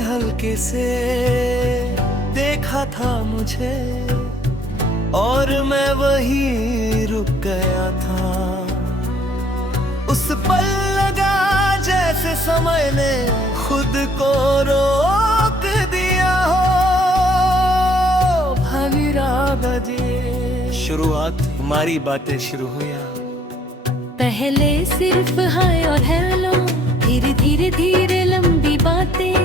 हल्के से देखा था मुझे और मैं वहीं रुक गया था। उस पल लगा जैसे समय ने खुद को रोक दिया हो। भागीरथ जी, शुरुआत हमारी बातें शुरू हुई। पहले सिर्फ हाय और हेलो, फिर धीरे धीरे लंबी बातें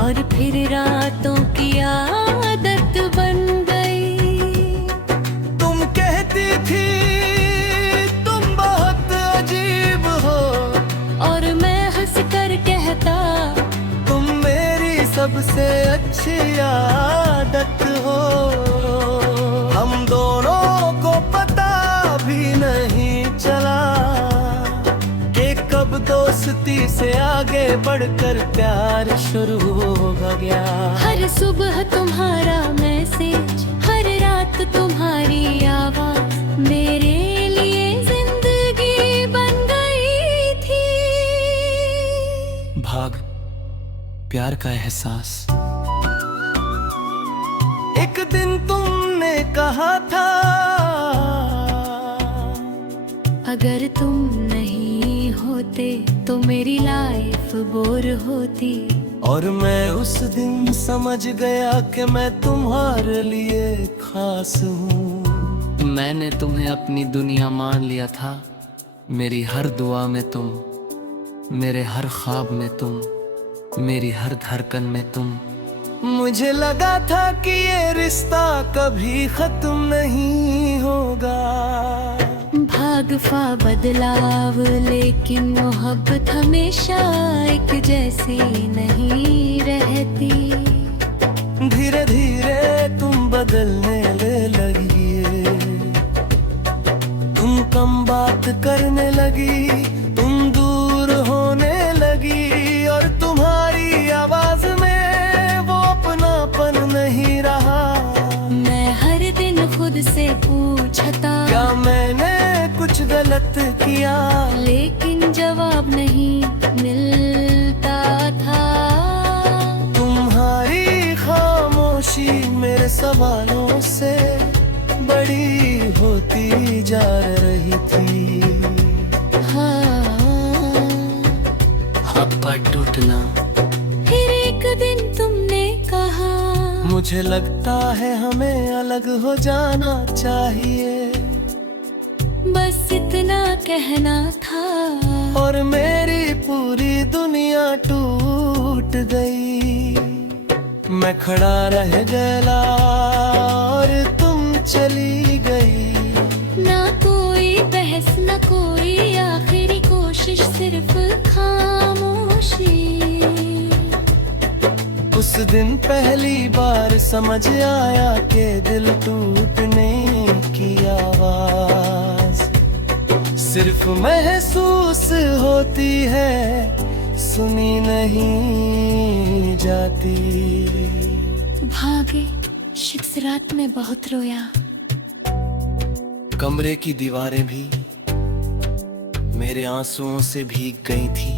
और फिर रातों की आदत बन गई। तुम कहती थी तुम बहुत अजीब हो और मैं हंस कर कहता तुम मेरी सबसे अच्छी आदत हो। हम दोनों को पता भी नहीं चला कि कब दोस्ती से आगे बढ़कर प्यार शुरू हो गया। हर सुबह तुम्हारा मैसेज, हर रात तुम्हारी आवाज मेरे लिए जिंदगी बन गई थी। भाग प्यार का एहसास। एक दिन तुमने कहा था अगर तुम नहीं होते तो मेरी लाइफ बोर होती। और मैं उस दिन समझ गया कि मैं तुम्हारे लिए खास हूँ। मैंने तुम्हें अपनी दुनिया मान लिया था। मेरी हर दुआ में तुम, मेरे हर ख्वाब में तुम, मेरी हर धड़कन में तुम। मुझे लगा था कि ये रिश्ता कभी खत्म नहीं होगा। भागफा बदलाव लेकिन मोहब्बत हमेशा एक जैसी नहीं रहती। धीरे धीरे तुम बदलने लगी, तुम कम बात करने लगी, तुम दूर होने लगी और तुम्हारी आवाज में वो अपनापन नहीं रहा। मैं हर दिन खुद से पूछता क्या मैंने कुछ गलत किया, लेकिन जवाब नहीं मिलता था। तुम्हारी खामोशी मेरे सवालों से बड़ी होती जा रही थी। अब पर टूटना। फिर एक दिन तुमने कहा मुझे लगता है हमें अलग हो जाना चाहिए। बस इतना कहना था और मेरी पूरी दुनिया टूट गई। मैं खड़ा रह गया और तुम चली गई। ना कोई बहस न कोई आखिरी कोशिश, सिर्फ खामोशी। उस दिन पहली बार समझ आया कि दिल टूटने की आवाज सिर्फ महसूस होती है, सुनी नहीं जाती। भागे शिक्स रात में बहुत रोया। कमरे की दीवारें भी मेरे आंसुओं से भीग गई थी।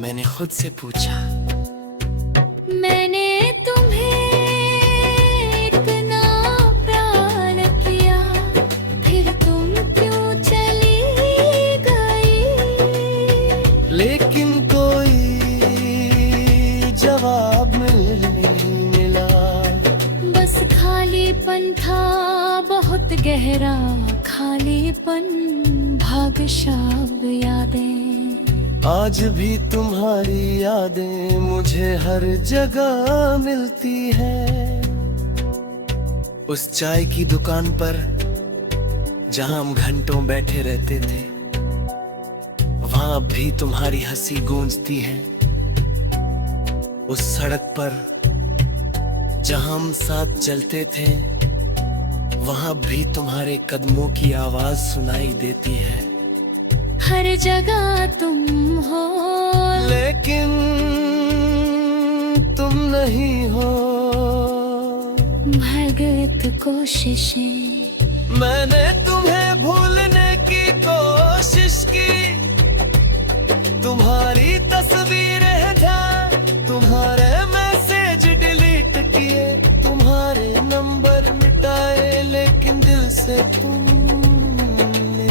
मैंने खुद से पूछा मैंने तुम्हें इतना प्यार किया, फिर तुम क्यों चली गई। लेकिन कोई जवाब नहीं मिला। बस खालीपन था, बहुत गहरा खालीपन। भागशाब यादें, आज भी तुम्हारी यादें मुझे हर जगह मिलती है। उस चाय की दुकान पर जहां हम घंटों बैठे रहते थे, वहां अब भी तुम्हारी हंसी गूंजती है। उस सड़क पर जहां हम साथ चलते थे, वहां भी तुम्हारे कदमों की आवाज सुनाई देती है। हर जगह तुम हो, लेकिन तुम नहीं हो। भगत कोशिशें, मैंने तुम्हें भूलने की कोशिश की। तुम्हारी तस्वीरें हैं जहाँ, तुम्हारे से तुमने।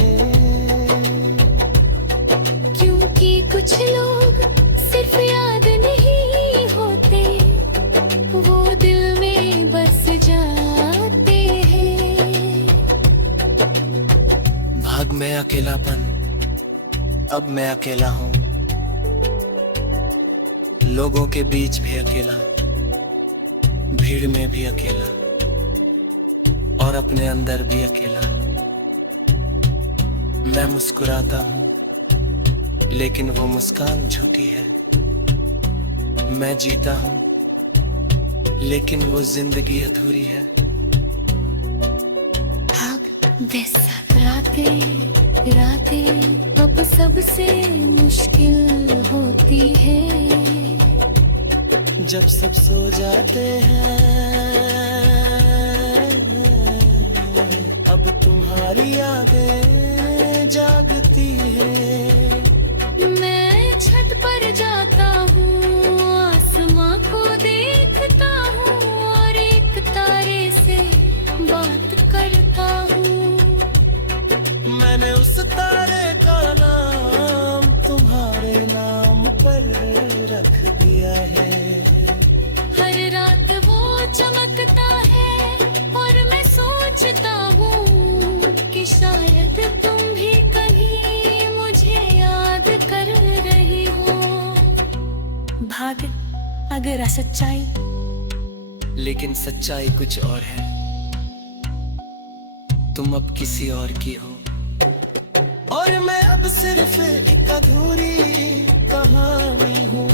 क्योंकि कुछ लोग सिर्फ याद नहीं होते, वो दिल में बस जाते हैं। भाग में अकेलापन, अब मैं अकेला हूँ, लोगों के बीच भी अकेला, भीड़ में भी अकेला, और अपने अंदर भी अकेला। मैं मुस्कुराता हूँ लेकिन वो मुस्कान झूठी है। मैं जीता हूँ लेकिन वो जिंदगी अधूरी है। रातें रातें अब सबसे मुश्किल होती है। जब सब सो जाते हैं अब तुम्हारी यादें जागती है। मैं छत पर जाता हूँ, आसमां को देखता हूँ और एक तारे से बात करता हूँ। मैंने उस तारे का नाम तुम्हारे नाम पर रख दिया है। हर रात वो चमकता है और मैं सोचता हूँ कि शायद तुम भी कहीं मुझे याद कर रही हो। भाग अगर सच्चाई, लेकिन सच्चाई कुछ और है। तुम अब किसी और की हो और मैं अब सिर्फ एक अधूरी कहानी हूँ।